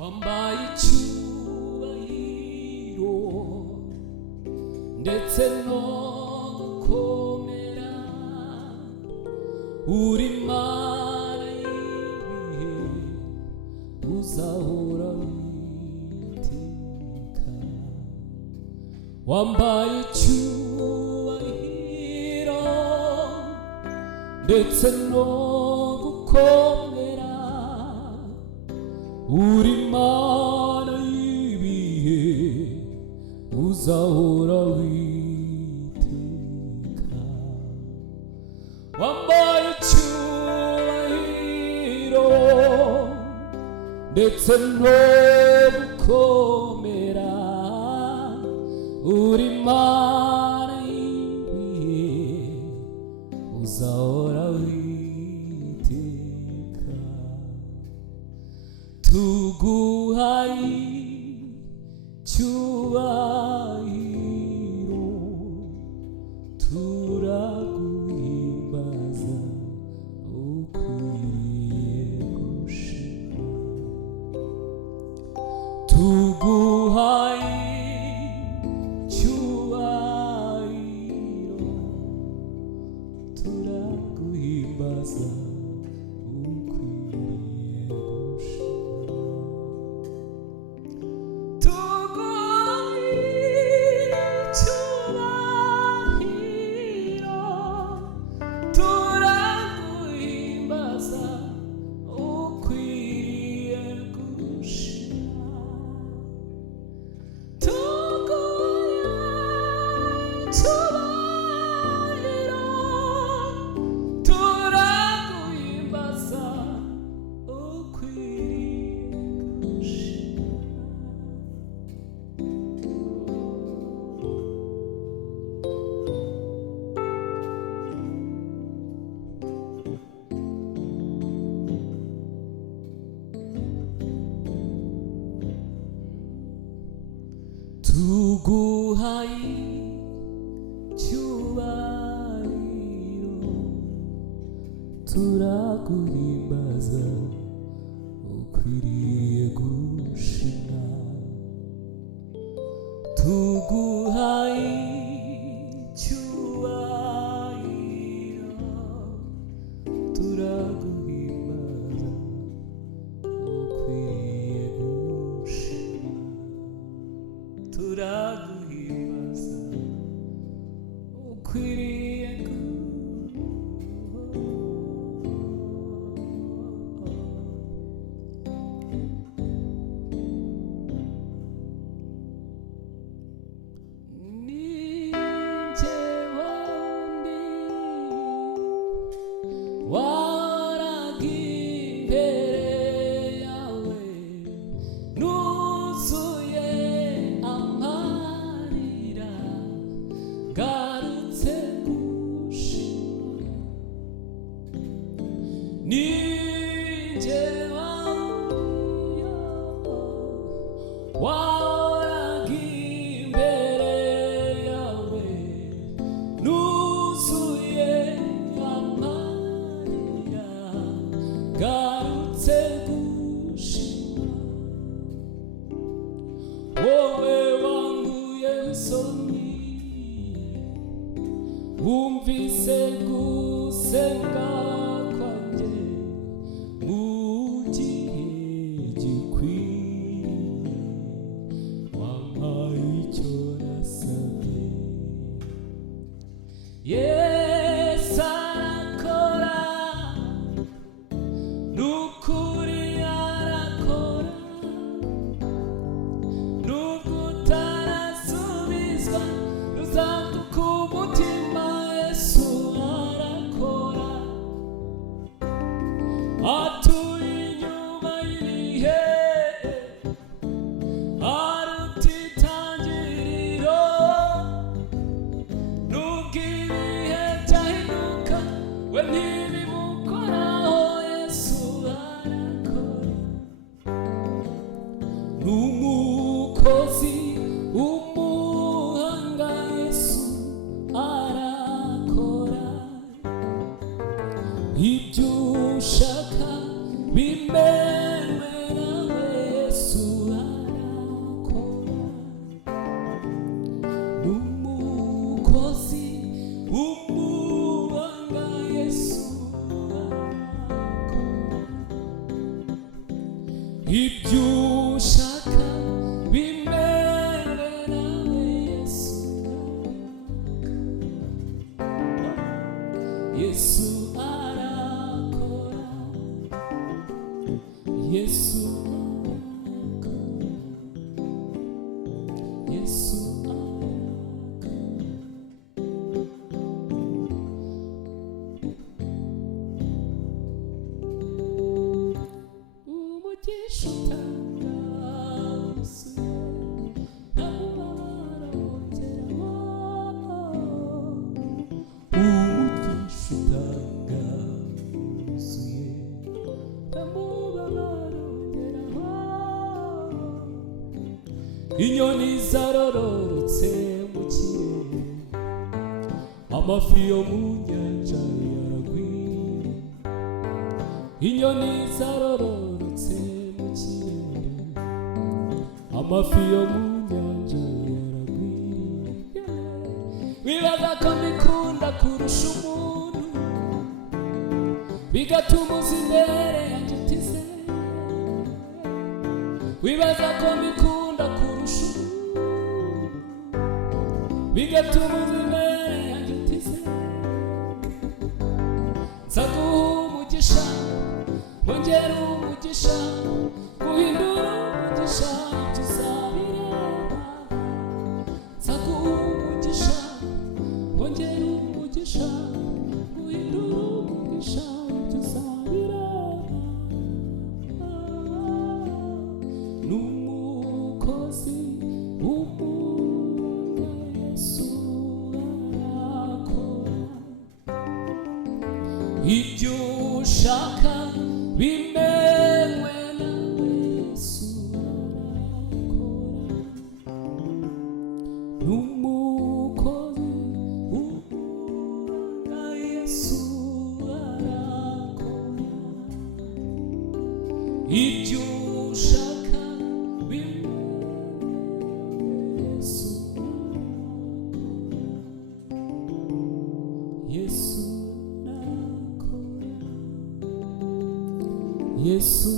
wambaye icyubahiro ndetse no gukomera, uri Mana y'ibihe uzahora witeka. Wambaye icyubahiro ndetse no gukomera, uri Mana y'ibihe uzahora witeka. Wambaye icyubahiro ndetse no gukomera, uri Mana y'ibihe uzahora witeka. Tuguhaye icyubahiro, turaguhimbaza ukwiriye gushimwa. Tuguhaye icyubahiro, turaguhimbaza ukwiriye gushimwa. Tuguhaye icyubahiro, turaguhimbaza ukwiriye gushimwa. Tuguhaye icyubahiro, turaguhimbaza ukwiriye gushimwa. Tuguhaye icyubahiro, turaguhimbaza ukwiriye gushimwa. Turaguhimbaza ukwiriye ninjye wundi waragiye imbere yawe, nuzuye amarira, ngarutse gushima. Ninjye wundi waragiye imbere yawe, nuzuye amarira, ngarutse gushima. Wowe wanguye isoni, wumvise gusenga kwanjye mu gihe gikwiriye, wampaye icyo nasabye. Yesu arakora, n'ukuri arakora, nubwo utarasubizwa uzavuka umutima. Yesu arakora, atuye inyuma y'ibihe, aruta itangiriro, nubwo ibihe byahinduka we ntibimukoraho. Yesu arakora, n'umukozi w'umuhanga. Yesu arakora, ibyo ushaka bimewe nawe. Yesu ibyo ushaka bimere nawe Yesu. Yesu arakora, Yesu arakora, Yesu arakora. Umugisha utanga wuzuye, ntamubabaro wongeraho. Umugisha utanga wuzuye, ntamubabaro wongeraho. Inyoni zarororotse mu kirere, amafi yo mu nyanja yaragwiriye. Inyoni zarororotse mu kirere, amafi yo mu nyanja yaragwiriye. Wibaza ko mbikunda kurusha umuntu, bigatuma uza imbere yanjye utize. Wibaza ko mbikunda kurusha umuntu, bigatuma uza imbere yanjye utize. Nzaguha umugisha, wongera umugisha, guhindura umugisha, tuzabireba. Nzaguha umugisha, wongera umugisha, guhindura umugisha, tuzabireba. N'umukozi w'umwuga Yesu arakora, ibyo ushaka bimenywe nawe Yesu arakora. N'umukozi w'umwuga Yesu arakora, ibyo ushaka bimenywe Yesu arakora. Yesu arakora, Yesu